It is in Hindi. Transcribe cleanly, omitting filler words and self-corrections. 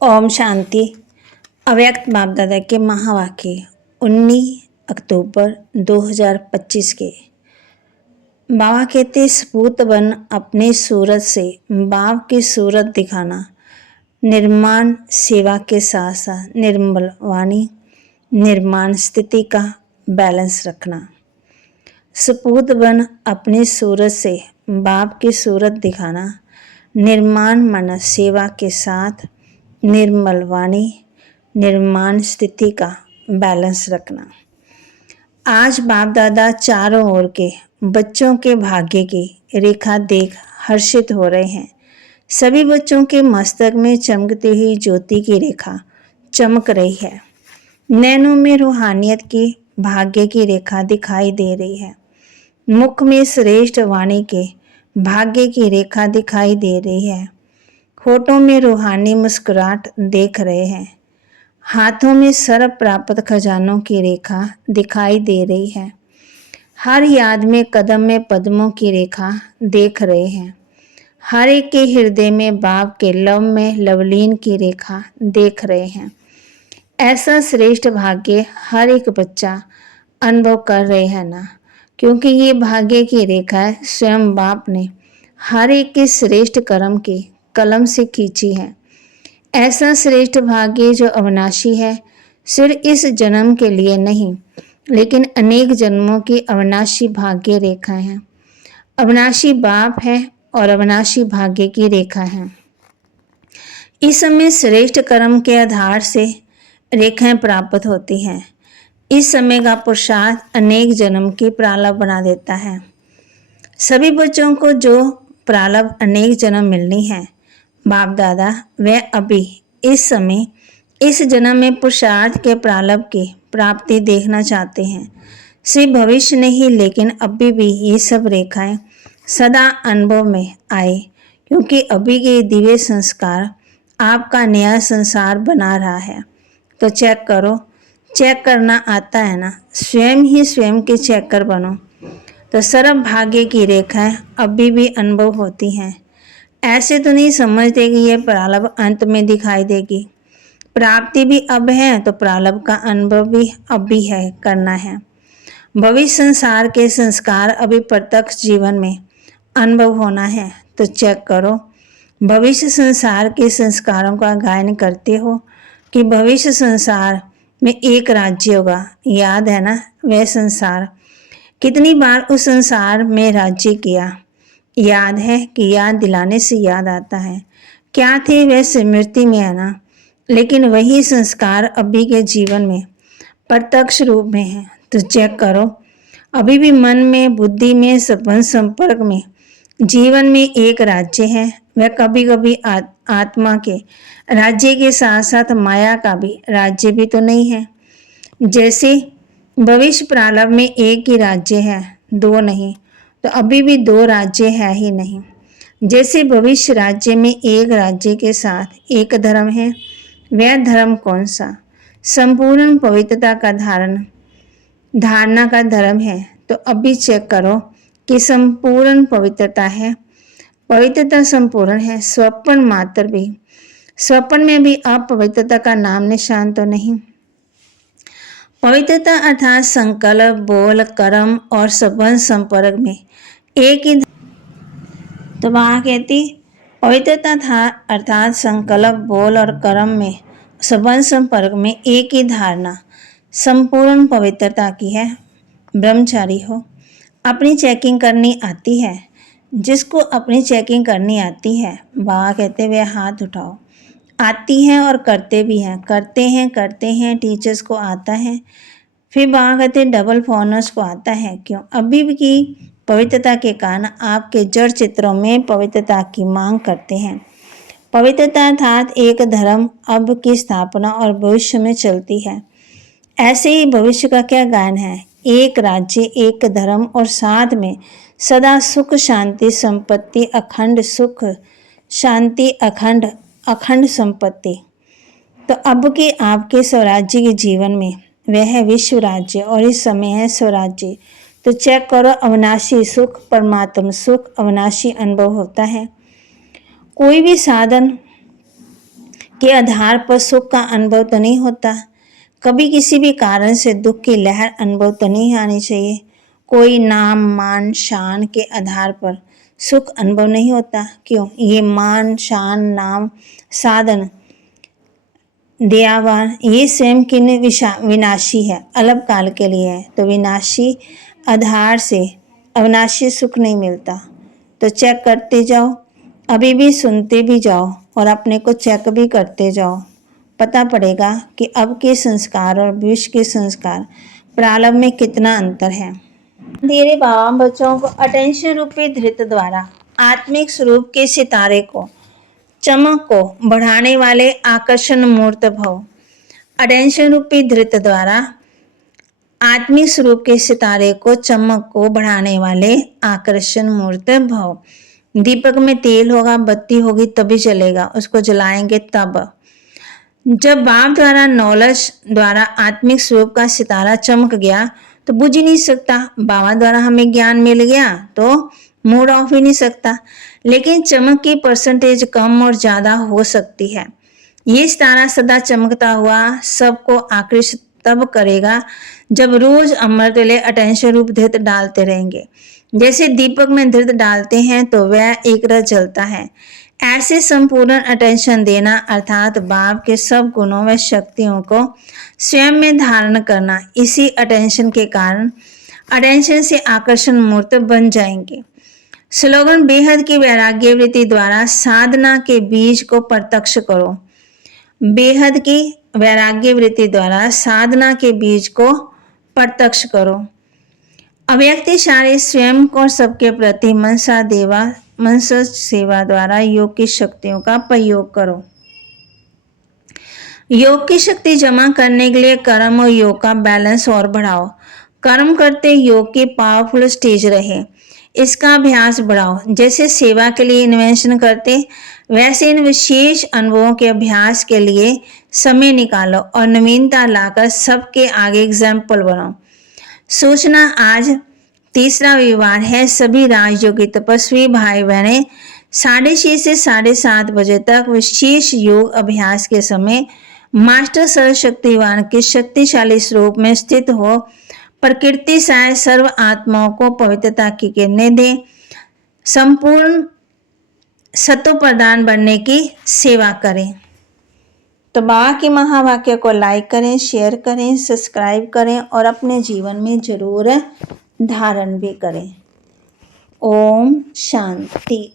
ओम शांति। अव्यक्त बाप दादा के महावाक्य 19 अक्टूबर 2025 के। बाबा कहते सपूत बन अपनी सूरत से बाप की सूरत दिखाना, निर्माण सेवा के साथ साथ निर्मल वाणी निर्माण स्थिति का बैलेंस रखना। सपूत बन अपनी सूरत से बाप की सूरत दिखाना, निर्माण मन सेवा के साथ निर्मल वाणी निर्माण स्थिति का बैलेंस रखना। आज बाप दादा चारों ओर के बच्चों के भाग्य की रेखा देख हर्षित हो रहे हैं। सभी बच्चों के मस्तक में चमकती हुई ज्योति की रेखा चमक रही है। नैनों में रूहानियत की भाग्य की रेखा दिखाई दे रही है। मुख में श्रेष्ठ वाणी के भाग्य की रेखा दिखाई दे रही है। होठों में रूहानी मुस्कुराहट देख रहे हैं। हाथों में सर्व प्राप्त खजानों की रेखा दिखाई दे रही है। हर याद में कदम में पद्मों की रेखा देख रहे हैं। हर एक के हृदय में बाप के लव में लवलीन की रेखा देख रहे हैं। ऐसा श्रेष्ठ भाग्य हर एक बच्चा अनुभव कर रहे हैं ना, क्योंकि ये भाग्य की रेखा स्वयं बाप ने हर एक के श्रेष्ठ कर्म की कलम से खींची है। ऐसा श्रेष्ठ भाग्य जो अविनाशी है, सिर्फ इस जन्म के लिए नहीं लेकिन अनेक जन्मों की अविनाशी भाग्य रेखा है। अविनाशी बाप है और अविनाशी भाग्य की रेखा है। इस समय श्रेष्ठ कर्म के आधार से रेखाएं प्राप्त होती हैं। इस समय का पुरुषार्थ अनेक जन्म की प्रारब्ध बना देता है। सभी बच्चों को जो प्रारब्ध अनेक जन्म मिलनी है, बाप दादा वह अभी इस समय इस जन्म में पुरुषार्थ के प्रारब्ध की प्राप्ति देखना चाहते हैं। सिर्फ भविष्य नहीं लेकिन अभी भी ये सब रेखाएं सदा अनुभव में आए, क्योंकि अभी के दिव्य संस्कार आपका नया संसार बना रहा है। तो चेक करो, चेक करना आता है ना, स्वयं ही स्वयं के चेकर बनो। तो सर्व भाग्य की रेखाएं अभी भी अनुभव होती हैं। ऐसे तो नहीं समझते कि यह प्रारब्ध अंत में दिखाई देगी। प्राप्ति भी अब है तो प्रारब्ध का अनुभव भी अब भी है, करना है। भविष्य संसार के संस्कार अभी प्रत्यक्ष जीवन में अनुभव होना है। तो चेक करो, भविष्य संसार के संस्कारों का गायन करते हो कि भविष्य संसार में एक राज्य होगा। याद है ना वह संसार? कितनी बार उस संसार में राज्य किया? याद है कि याद दिलाने से याद आता है। क्या थे वह स्मृति में है ना, लेकिन वही संस्कार अभी के जीवन में प्रत्यक्ष रूप में है। तो चेक करो, अभी भी मन में बुद्धि में संबंध संपर्क में जीवन में एक राज्य है। वह कभी कभी आत्मा के राज्य के साथ साथ माया का भी राज्य भी तो नहीं है। जैसे भविष्य प्रारब्ध में एक ही राज्य है, दो नहीं, तो अभी भी दो राज्य है ही नहीं। जैसे भविष्य राज्य में एक राज्य के साथ एक धर्म है, वह धर्म कौन सा? संपूर्ण पवित्रता का धारणा का धर्म है। तो अभी चेक करो कि संपूर्ण पवित्रता है, पवित्रता संपूर्ण है। स्वप्न मात्र भी, स्वप्न में भी अपवित्रता का नाम निशान तो नहीं। पवित्रता अर्थात संकल्प, बोल, कर्म और संबंध संपर्क में एक ही। तो वहाँ कहती पवित्रता था अर्थात संकल्प, बोल और कर्म में संबंध संपर्क में एक ही धारणा संपूर्ण पवित्रता की है। ब्रह्मचारी हो, अपनी चेकिंग करनी आती है। जिसको अपनी चेकिंग करनी आती है, वहाँ कहते वे हाथ उठाओ। आती हैं और करते भी हैं, करते हैं। टीचर्स को आता है, फिर वहाँ कहते डबल फॉर्नर्स को आता है। क्यों? अभी भी की पवित्रता के कारण आपके जड़ चित्रों में पवित्रता की मांग करते हैं। पवित्रता अर्थात एक धर्म अब की स्थापना और भविष्य में चलती है। ऐसे ही भविष्य का क्या गायन है? एक राज्य, एक धर्म और साथ में सदा सुख शांति संपत्ति, अखंड सुख शांति, अखंड संपत्ति। तो अब के आपके स्वराज्य के जीवन में वह है विश्व राज्य और इस समय है स्वराज्य। तो चेक करो, अविनाशी सुख, परमात्म सुख, अविनाशी अनुभव होता है। कोई भी साधन के आधार पर सुख का अनुभव तो नहीं होता। कभी किसी भी कारण से दुख की लहर अनुभव तो नहीं आनी चाहिए। कोई नाम मान शान के आधार पर सुख अनुभव नहीं होता। क्यों? ये मान शान नाम साधन दयावान ये स्वयं की विनाशी है, अल्प काल के लिए है। तो विनाशी आधार से अविनाशी सुख नहीं मिलता। तो चेक करते जाओ, अभी भी सुनते भी जाओ और अपने को चेक भी करते जाओ। पता पड़ेगा कि अब के संस्कार और भविष्य के संस्कार प्रारंभ में कितना अंतर है। धीरे बाबा बच्चों को अटेंशन रूपी धृत द्वारा आत्मिक स्वरूप के सितारे को चमक को बढ़ाने वाले आकर्षण मूर्त भव। अटेंशन रूपी धृत द्वारा आत्मिक स्वरूप के सितारे को चमक को बढ़ाने वाले आकर्षण मूर्त भव। दीपक में तेल होगा, बत्ती होगी तभी चलेगा, उसको जलाएंगे तब। जब बाप द्वारा नॉलेज द्वारा आत्मिक स्वरूप का सितारा चमक गया तो बुझ ही नहीं सकता। बाबा द्वारा हमें ज्ञान मिल गया तो मूड ऑफ ही नहीं सकता। लेकिन चमक की परसेंटेज कम और ज्यादा हो सकती है। ये सितारा सदा चमकता हुआ सबको आकर्षित तब करेगा जब रोज अमृत वेले अटेंशन रूप धृत डालते रहेंगे। जैसे दीपक में धृत डालते हैं तो वह एक रस जलता है। ऐसे संपूर्ण अटेंशन देना अर्थात बाप के सब गुणों व शक्तियों को स्वयं में धारण करना, इसी अटेंशन के कारण अटेंशन से आकर्षण मूर्त बन जाएंगे। स्लोगन बेहद की वैराग्य वृत्ति द्वारा साधना के बीज को प्रत्यक्ष करो। बेहद की वैराग्य वृत्ति द्वारा साधना के बीज को प्रत्यक्ष करो। अव्यक्त सारे स्वयं और सबके प्रति मनसा सेवा द्वारा योग की शक्तियों का प्रयोग करो। योग की शक्ति जमा करने के लिए कर्म और योग का बैलेंस और बढ़ाओ। कर्म करते योग की पावरफुल स्टेज रहे, इसका अभ्यास बढ़ाओ। जैसे सेवा के लिए इन्वेंशन करते वैसे इन विशेष अनुभवों के अभ्यास के लिए समय निकालो और नवीनता लाकर सबके आगे एग्जाम्पल बनाओ। सूचना आज तीसरा रविवार है। सभी राजयोगी तपस्वी भाई बहनें 6:30 से 7:30 बजे तक विशेष योग अभ्यास के समय मास्टर सर्वशक्तिवान के शक्तिशाली स्वरूप में स्थित हो प्रकृति सहाय सर्व आत्माओं को पवित्रता की किरणें दें, संपूर्ण सत्व प्रदान बनने की सेवा करें। तो बाबा के महावाक्य को लाइक करें, शेयर करें, सब्सक्राइब करें और अपने जीवन में जरूर धारण भी करें। ओम शांति।